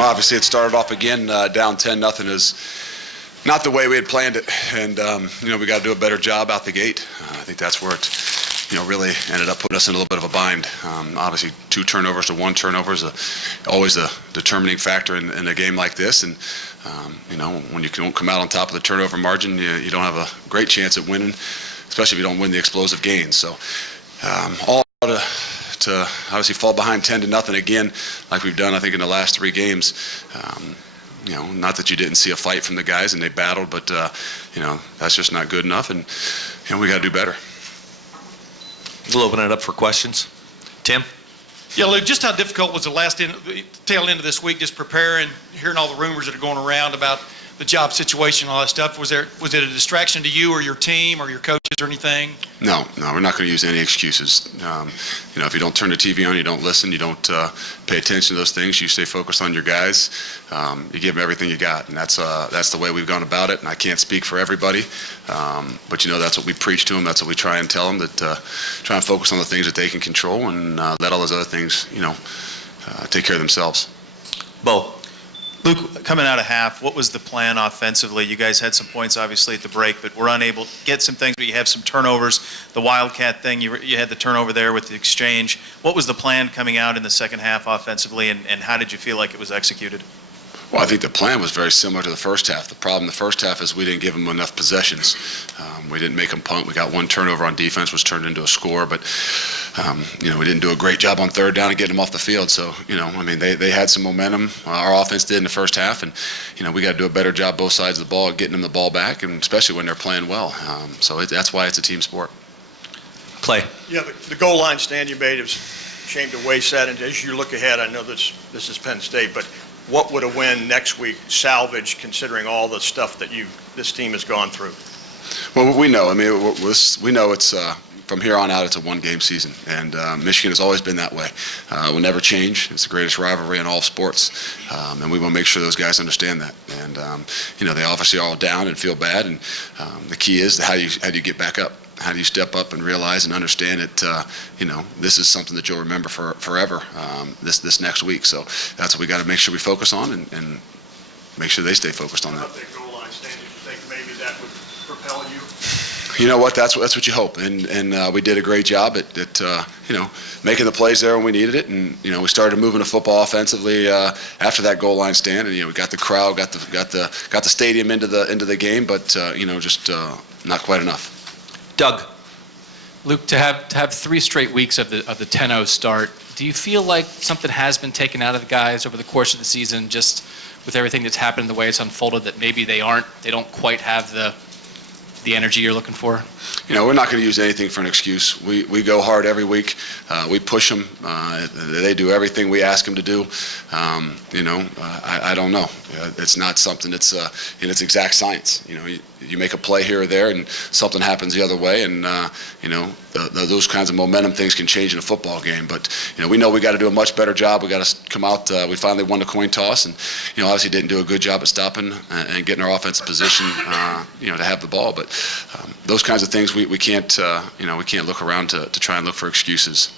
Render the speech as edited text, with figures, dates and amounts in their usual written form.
Well, obviously it started off again down 10-0 is not the way we had planned it, and we got to do a better job out the gate. I think that's where it really ended up putting us in a little bit of a bind. Obviously 2 turnovers to 1 turnover is always a determining factor in a game like this, and when you don't come out on top of the turnover margin, you don't have a great chance at winning, especially if you don't win the explosive gains. So all to obviously fall behind 10-0 again, like we've done, I think, in the last 3 games. Not that you didn't see a fight from the guys and they battled, but that's just not good enough, and we got to do better. We'll open it up for questions. Tim? Yeah, Luke, just how difficult was the tail end of this week, just preparing, hearing all the rumors that are going around about the job situation and all that stuff? Was it a distraction to you or your team or your coaches or anything? No, we're not going to use any excuses. If you don't turn the TV on, you don't listen, you don't pay attention to those things, you stay focused on your guys, you give them everything you got, and that's the way we've gone about it. And I can't speak for everybody, but that's what we preach to them. That's what we try and tell them, that try and focus on the things that they can control, and let all those other things, take care of themselves. Bo. Luke, coming out of half, what was the plan offensively? You guys had some points, obviously, at the break, but were unable to get some things, but you have some turnovers. The Wildcat thing, you had the turnover there with the exchange. What was the plan coming out in the second half offensively, and how did you feel like it was executed? Well, I think the plan was very similar to the first half. The problem in the first half is we didn't give them enough possessions. We didn't make them punt. We got 1 turnover on defense, which turned into a score, but we didn't do a great job on 3rd down and getting them off the field. So, they had some momentum. Our offense did in the first half, and we got to do a better job both sides of the ball, getting them the ball back, and especially when they're playing well. So that's why it's a team sport. Clay. Yeah, the goal line stand you made, is a shame to waste that. And as you look ahead, I know this is Penn State, but what would a win next week salvage, considering all the stuff that this team has gone through? Well, we know. We know it's from here on out, it's a 1-game season, and Michigan has always been that way. It will never change. It's the greatest rivalry in all sports, and we want to make sure those guys understand that. And they obviously are all down and feel bad, and the key is how do you get back up? How do you step up and realize and understand that, this is something that you'll remember forever, this next week. So that's what we got to make sure we focus on, and make sure they stay focused on that. What about that goal line stand? Did you think maybe that would propel you? You know what? That's what you hope, and we did a great job at making the plays there when we needed it, and we started moving the football offensively after that goal line stand, and we got the crowd, got the stadium into the game, but just not quite enough. Doug. Luke, to have 3 straight weeks of the 10-0 start, do you feel like something has been taken out of the guys over the course of the season, just with everything that's happened, the way it's unfolded, that maybe they don't quite have the energy you're looking for? We're not going to use anything for an excuse. We go hard every week. We push them. They do everything we ask them to do. I don't know. It's not something that's in its exact science. You make a play here or there, and something happens the other way, and those kinds of momentum things can change in a football game. But we know we got to do a much better job. We got to come out. We finally won the coin toss, and obviously didn't do a good job at stopping and getting our offensive position, to have the ball. But those kinds of things we can't we can't look around to try and look for excuses.